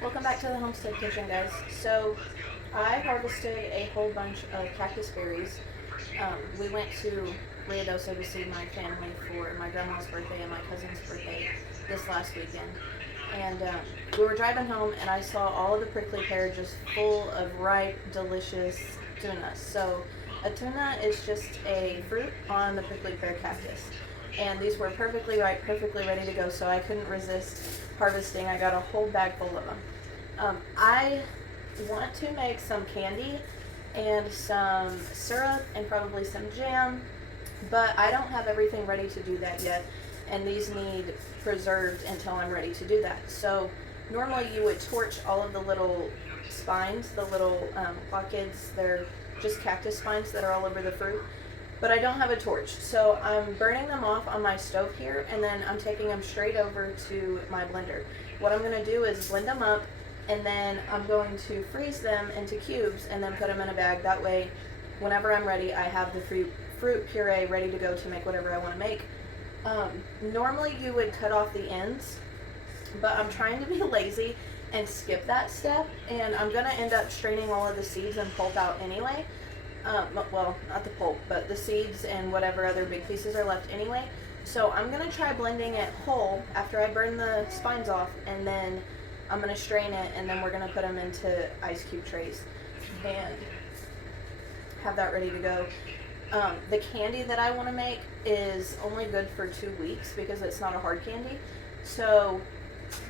Welcome back to the Homestead Kitchen, guys. So, I harvested a whole bunch of cactus berries. We went to Ruidoso to see my family for my grandma's birthday and my cousin's birthday this last weekend. And we were driving home, and I saw all of the prickly pear just full of ripe, delicious tunas. So, a tuna is just a fruit on the prickly pear cactus. And these were perfectly ripe, perfectly ready to go, so I couldn't resist harvesting. I got a whole bag full of them. I want to make some candy and some syrup and probably some jam, but I don't have everything ready to do that yet, and these need preserved until I'm ready to do that. So normally you would torch all of the little spines, the little pockets. They're just cactus spines that are all over the fruit. But I don't have a torch, so I'm burning them off on my stove here, and then I'm taking them straight over to my blender. What I'm going to do is blend them up, and then I'm going to freeze them into cubes and then put them in a bag. That way, whenever I'm ready, I have the fruit puree ready to go to make whatever I want to make. Normally you would cut off the ends, but I'm trying to be lazy and skip that step, and I'm going to end up straining all of the seeds and pulp out anyway. Well, not the pulp, but the seeds and whatever other big pieces are left anyway. So I'm going to try blending it whole after I burn the spines off, and then I'm going to strain it, and then we're going to put them into ice cube trays and have that ready to go. The candy that I want to make is only good for 2 weeks because it's not a hard candy. So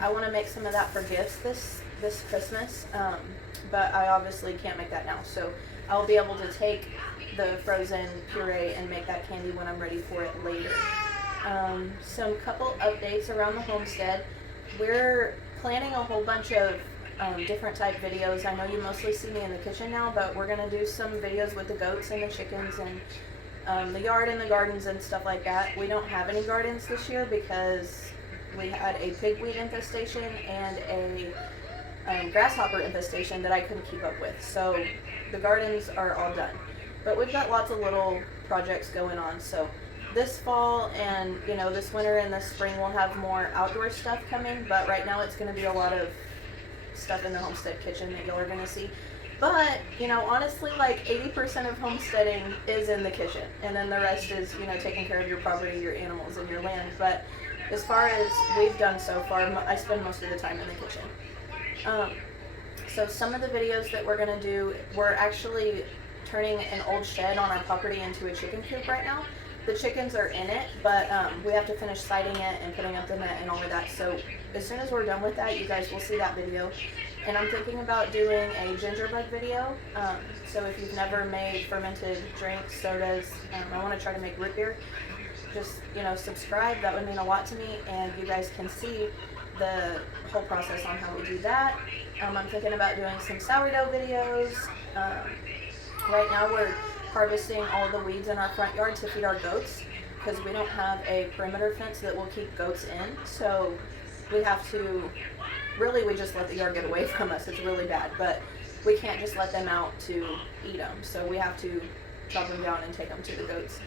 I want to make some of that for gifts this Christmas, but I obviously can't make that now. So I'll be able to take the frozen puree and make that candy when I'm ready for it later. Some couple updates around the homestead. We're planning a whole bunch of different type videos. I know you mostly see me in the kitchen now, but we're going to do some videos with the goats and the chickens and the yard and the gardens and stuff like that. We don't have any gardens this year because we had a pigweed infestation and a grasshopper infestation that I couldn't keep up with. So the gardens are all done. But we've got lots of little projects going on. So this fall and this winter and this spring we'll have more outdoor stuff coming, but right now it's going to be a lot of stuff in the homestead kitchen that y'all are going to see. But honestly, like 80% of homesteading is in the kitchen, and then the rest is taking care of your property, your animals, and your land. But as far as we've done so far, I spend most of the time in the kitchen. So some of the videos that we're going to do, we're actually turning an old shed on our property into a chicken coop right now. The chickens are in it, but we have to finish siding it and putting up the net and all of that. So as soon as we're done with that, you guys will see that video. And I'm thinking about doing a gingerbread video. So if you've never made fermented drinks, sodas, I want to try to make root beer. Just subscribe. That would mean a lot to me, and you guys can see the whole process on how we do that. I'm thinking about doing some sourdough videos. Right now we're harvesting all the weeds in our front yard to feed our goats because we don't have a perimeter fence that will keep goats in. So we have to, really we just let the yard get away from us. It's really bad, but we can't just let them out to eat them. So we have to chop them down and take them to the goats.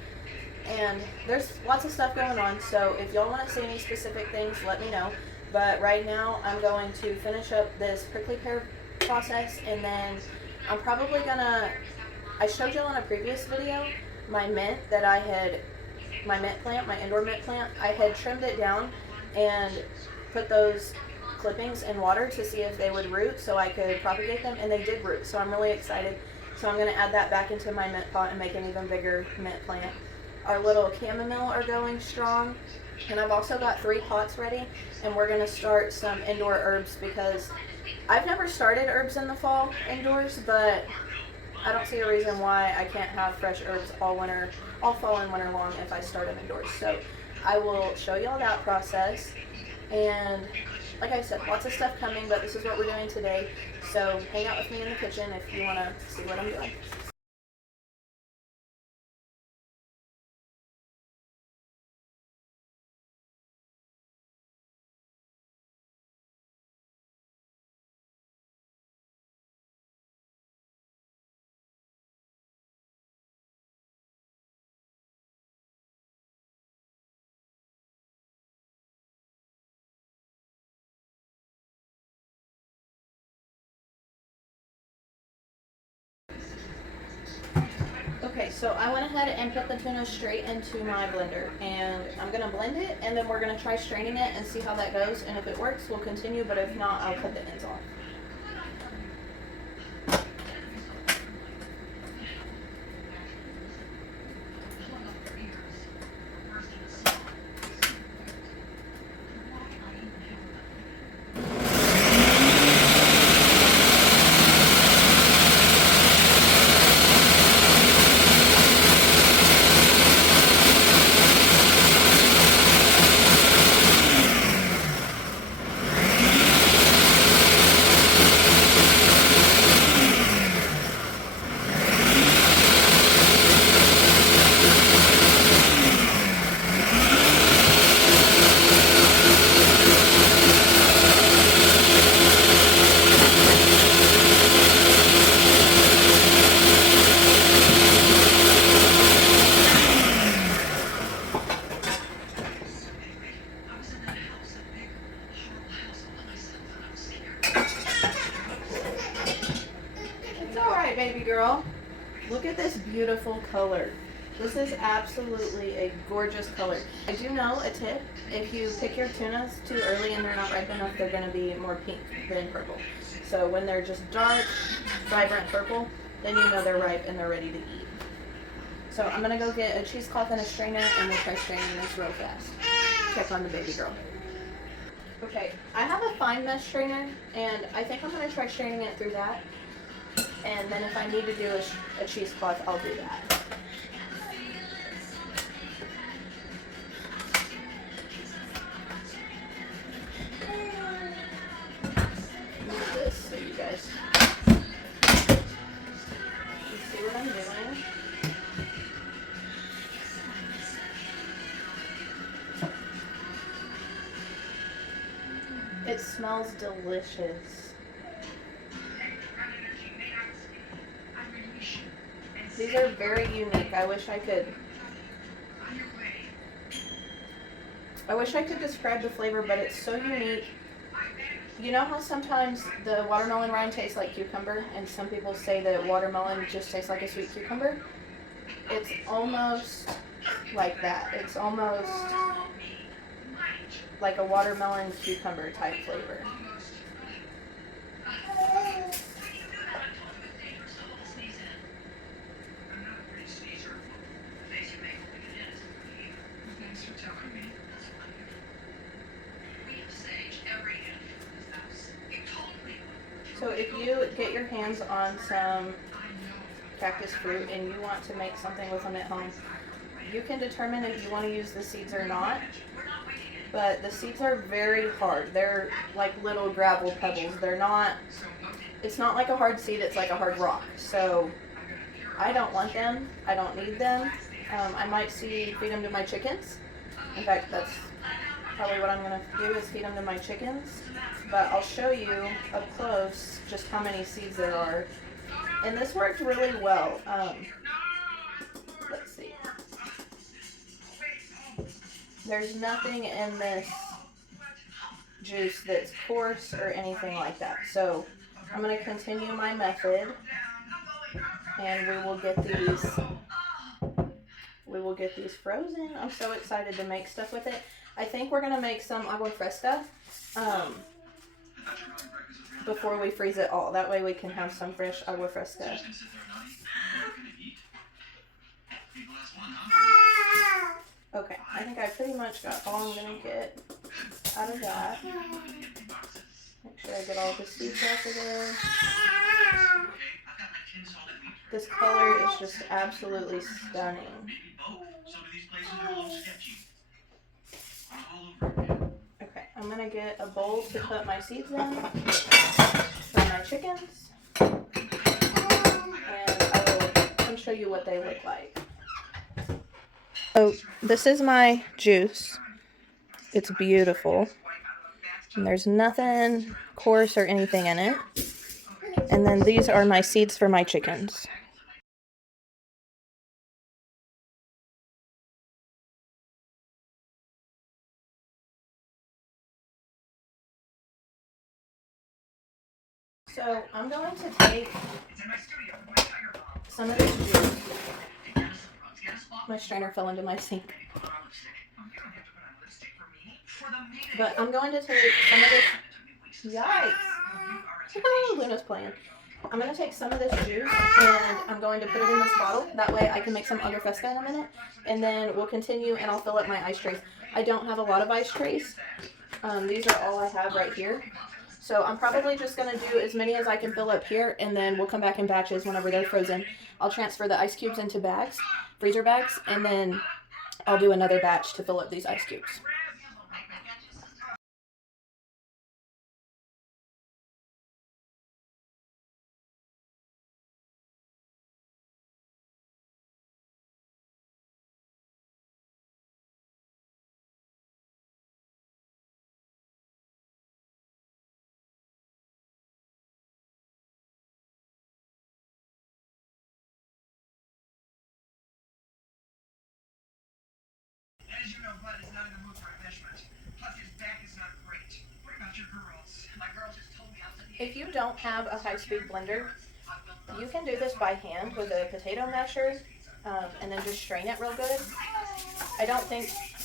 And there's lots of stuff going on, so if y'all want to see any specific things, let me know. But right now, I'm going to finish up this prickly pear process, and then I'm probably gonna, I showed y'all in a previous video, my mint that I had, my mint plant, my indoor mint plant, I had trimmed it down and put those clippings in water to see if they would root so I could propagate them, and they did root, so I'm really excited. So I'm gonna add that back into my mint pot and make an even bigger mint plant. Our little chamomile are going strong. And I've also got 3 pots ready, and we're going to start some indoor herbs because I've never started herbs in the fall indoors, but I don't see a reason why I can't have fresh herbs all fall and winter long if I start them indoors. So I will show you all that process, and like I said, lots of stuff coming, but this is what we're doing today. So hang out with me in the kitchen if you want to see what I'm doing. So I went ahead and put the tuna straight into my blender, and I'm gonna blend it, and then we're gonna try straining it and see how that goes. And if it works, we'll continue. But if not, I'll cut the ends off. Baby girl, look at this beautiful color. This is absolutely a gorgeous color. I do know a tip: if you pick your tunas too early and they're not ripe enough, they're going to be more pink than purple. So when they're just dark, vibrant purple, then you know they're ripe and they're ready to eat. So I'm going to go get a cheesecloth and a strainer, and we'll try straining this real fast. Check on the baby girl. Okay, I have a fine mesh strainer, and I think I'm going to try straining it through that. And then if I need to do a cheesecloth, I'll do that. Do this so you guys see what I'm doing. It smells delicious. These are very unique. I wish I could describe the flavor, but it's so unique. You know how sometimes the watermelon rind tastes like cucumber, and some people say that watermelon just tastes like a sweet cucumber? It's almost like that. It's almost like a watermelon cucumber type flavor. So if you get your hands on some cactus fruit and you want to make something with them at home, you can determine if you want to use the seeds or not. But the seeds are very hard. They're like little gravel pebbles. They're not, it's not like a hard seed, it's like a hard rock. So I don't want them. I don't need them. I might feed them to my chickens. In fact, that's probably what I'm going to do, is feed them to my chickens. But I'll show you up close just how many seeds there are. And this worked really well. Let's see. There's nothing in this juice that's coarse or anything like that. So I'm going to continue my method, and we will get these frozen. I'm so excited to make stuff with it. I think we're going to make some Aqua Fresca before we freeze it all. That way we can have some fresh Aqua Fresca. Okay, I think I pretty much got all I'm going to get out of that. Make sure I get all the seeds out of there. This color is just absolutely stunning. Okay, I'm going to get a bowl to put my seeds in for my chickens. And I will come show you what they look like. So this is my juice. It's beautiful. And there's nothing coarse or anything in it. And then these are my seeds for my chickens. So I'm going to take some of this juice My strainer fell into my sink. But I'm going to take some of this. Yikes! Luna's playing. I'm going to take some of this juice and I'm going to put it in this bottle. That way I can make some Aqua Fresca in a minute. And then we'll continue and I'll fill up my ice trays. I don't have a lot of ice trays. These are all I have right here. So I'm probably just going to do as many as I can fill up here, and then we'll come back in batches whenever they're frozen. I'll transfer the ice cubes into bags, freezer bags, and then I'll do another batch to fill up these ice cubes. As you know, Bud is not in the mood for investment. Plus, his back is not great. What about your girls? My girl just told me I'll send If you don't have a high-speed blender, you can do this by hand with a potato masher, and then just strain it real good.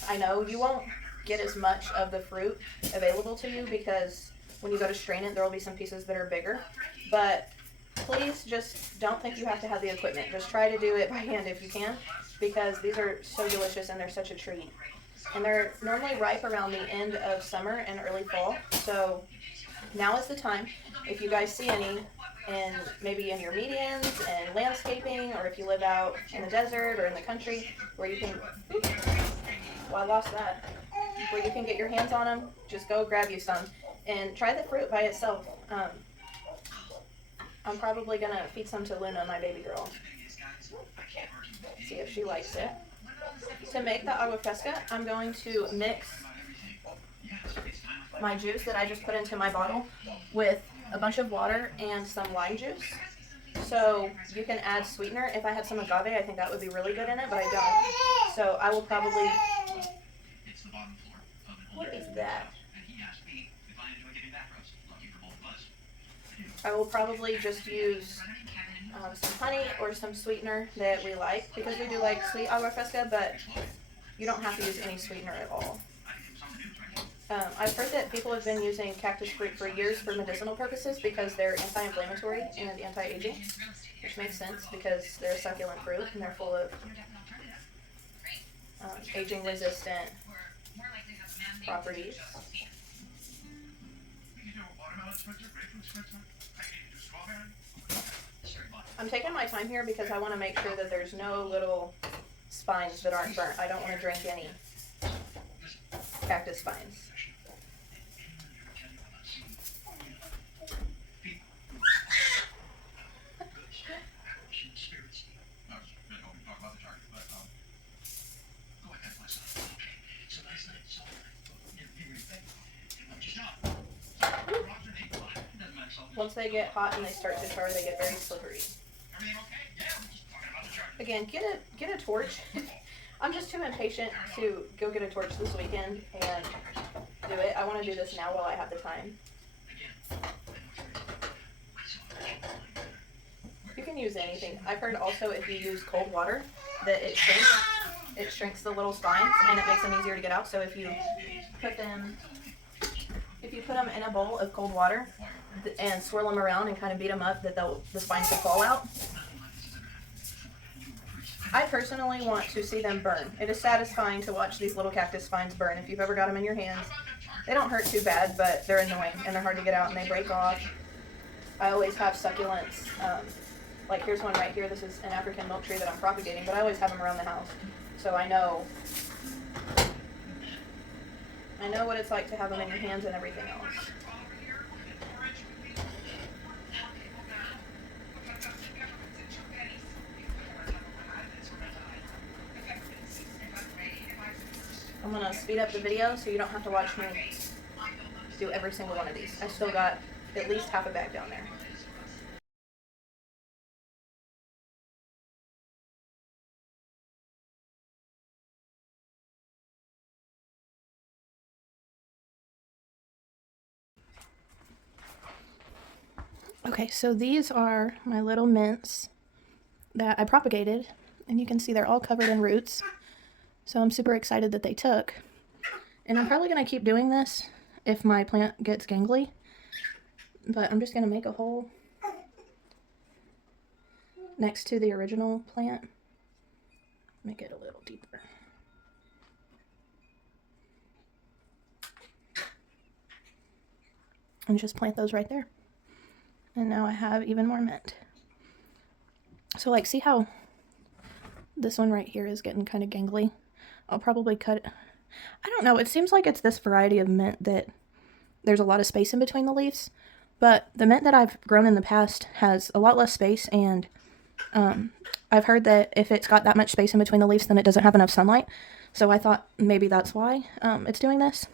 I know you won't get as much of the fruit available to you because when you go to strain it, there will be some pieces that are bigger. But please just don't think you have to have the equipment. Just try to do it by hand if you can, because these are so delicious and they're such a treat. And they're normally ripe around the end of summer and early fall. So now is the time. If you guys see any, and maybe in your medians and landscaping, or if you live out in the desert or in the country where you can, well, I lost that, where you can get your hands on them, just go grab you some and try the fruit by itself. I'm probably gonna feed some to Luna, my baby girl. See if she likes it. To make the Aqua Fresca, I'm going to mix my juice that I just put into my bottle with a bunch of water and some lime juice. So you can add sweetener. If I had some agave, I think that would be really good in it, but I don't. So I will probably... What is that? I will probably just use some honey or some sweetener that we like, because we do like sweet Aqua Fresca, but you don't have to use any sweetener at all. I've heard that people have been using cactus fruit for years for medicinal purposes because they're anti-inflammatory and anti-aging, which makes sense because they're a succulent fruit and they're full of aging-resistant properties. I'm taking my time here because I want to make sure that there's no little spines that aren't burnt. I don't want to drink any cactus spines. Once they get hot and they start to char, they get very slippery. Again, get a torch. I'm just too impatient to go get a torch this weekend and do it. I want to do this now while I have the time. You can use anything. I've heard also if you use cold water that it shrinks the little spines and it makes them easier to get out. So if you put them in a bowl of cold water and swirl them around and kind of beat them up, that the spines will fall out. I personally want to see them burn. It is satisfying to watch these little cactus spines burn. If you've ever got them in your hands, they don't hurt too bad, but they're annoying and they're hard to get out and they break off. I always have succulents. Like here's one right here. This is an African milk tree that I'm propagating, but I always have them around the house. So I know what it's like to have them in your hands and everything else. I'm going to speed up the video so you don't have to watch me do every single one of these. I still got at least half a bag down there. Okay, so these are my little mints that I propagated And you can see they're all covered in roots. So I'm super excited that they took. And I'm probably going to keep doing this if my plant gets gangly. But I'm just going to make a hole next to the original plant. Make it a little deeper. And just plant those right there. And now I have even more mint. So like, see how this one right here is getting kind of gangly? I'll probably cut it. I don't know, it seems like it's this variety of mint that there's a lot of space in between the leaves. But the mint that I've grown in the past has a lot less space, and I've heard that if it's got that much space in between the leaves, then it doesn't have enough sunlight. So I thought maybe that's why it's doing this.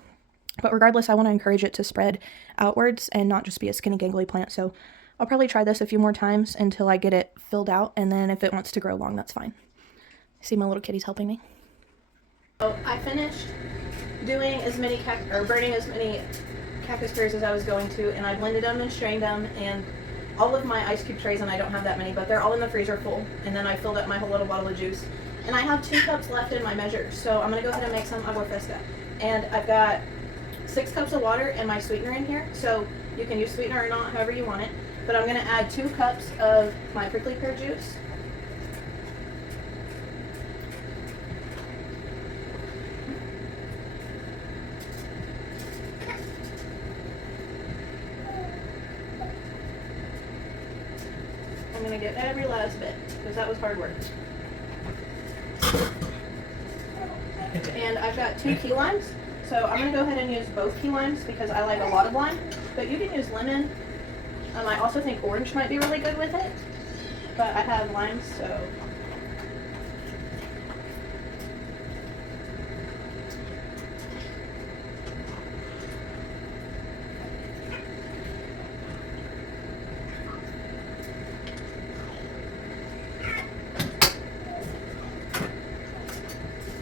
But regardless, I want to encourage it to spread outwards and not just be a skinny gangly plant. So I'll probably try this a few more times until I get it filled out, and then if it wants to grow long, that's fine. See my little kitties helping me. So I finished doing as many burning as many cactus pears as I was going to, and I blended them and strained them, and all of my ice cube trays, and I don't have that many, but they're all in the freezer full. And then I filled up my whole little bottle of juice, and I have 2 cups left in my measure. So I'm gonna go ahead and make some Aqua Fresca, and I've got 6 cups of water and my sweetener in here. So you can use sweetener or not, however you want it. But I'm gonna add 2 cups of my prickly pear juice. I'm gonna get every last bit because that was hard work. And I've got 2 key limes, so I'm gonna go ahead and use both key limes because I like a lot of lime. But you can use lemon. I also think orange might be really good with it, but I have limes, so.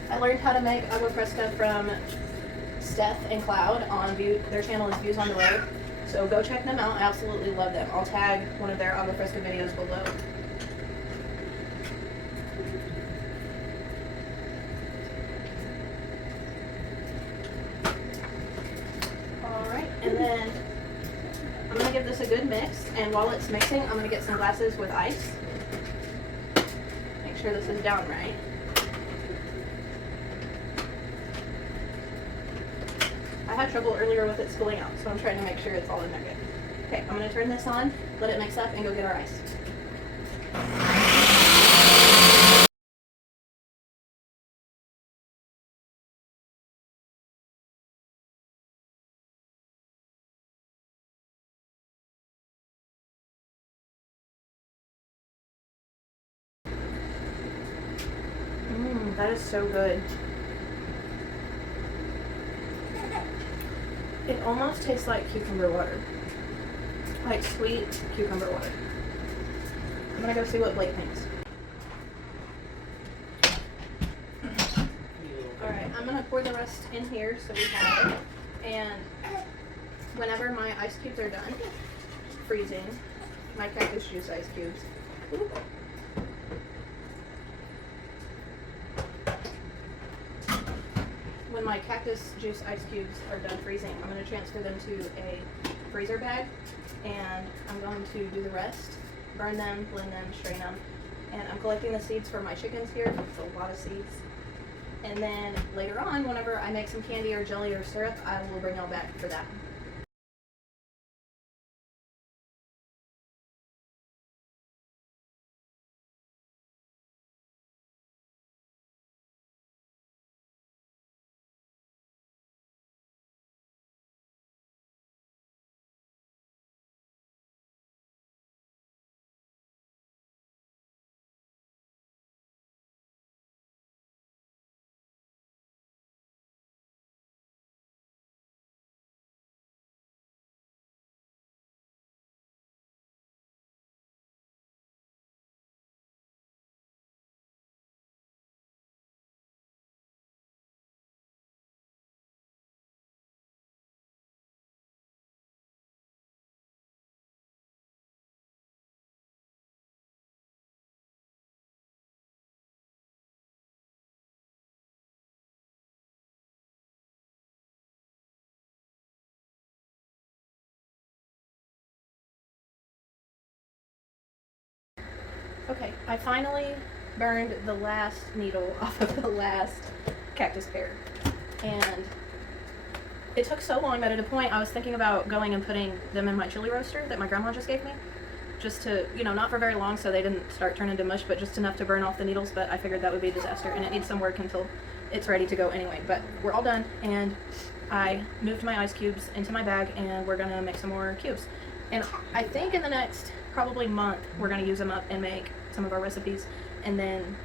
I learned how to make Aqua Fresca from Steph and Cloud on their channel is Views on the Road. So go check them out. I absolutely love them. I'll tag one of their Aqua Fresca videos below. Alright, and then I'm going to give this a good mix, and while it's mixing, I'm going to get some glasses with ice. Make sure this is down right. I had trouble earlier with it spilling out, so I'm trying to make sure it's all in there good. Okay, I'm going to turn this on, let it mix up, and go get our ice. That is so good. It almost tastes like cucumber water. Like sweet cucumber water. I'm gonna go see what Blake thinks. Alright, I'm gonna pour the rest in here so we have it. And whenever my ice cubes are done freezing, my cactus juice ice cubes. When my cactus juice ice cubes are done freezing, I'm going to transfer them to a freezer bag, and I'm going to do the rest, burn them, blend them, strain them, and I'm collecting the seeds for my chickens here. It's a lot of seeds. And then later on, whenever I make some candy or jelly or syrup, I will bring y'all back for that. Okay, I finally burned the last needle off of the last cactus pear. And it took so long that at a point I was thinking about going and putting them in my chili roaster that my grandma just gave me. Just to, not for very long so they didn't start turning to mush, but just enough to burn off the needles. But I figured that would be a disaster, and it needs some work until it's ready to go anyway. But we're all done, and I moved my ice cubes into my bag, and we're gonna make some more cubes. And I think in the next probably month we're gonna use them up and make some of our recipes. And then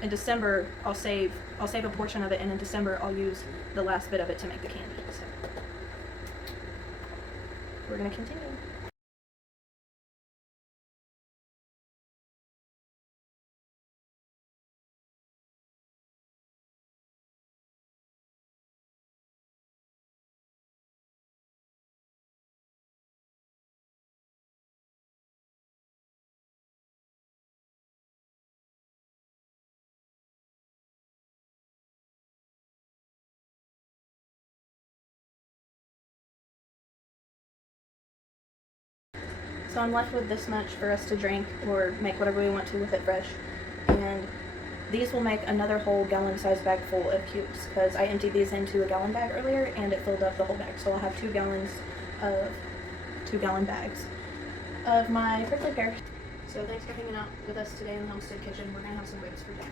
in December I'll save a portion of it, and in December I'll use the last bit of it to make the candy. So we're gonna continue. So I'm left with this much for us to drink or make whatever we want to with it fresh. And these will make another whole gallon-sized bag full of cubes, because I emptied these into a gallon bag earlier and it filled up the whole bag. So I'll have 2 gallons of 2-gallon bags of my prickly pear. So thanks for hanging out with us today in the Homestead kitchen. We're going to have some ribs for dinner.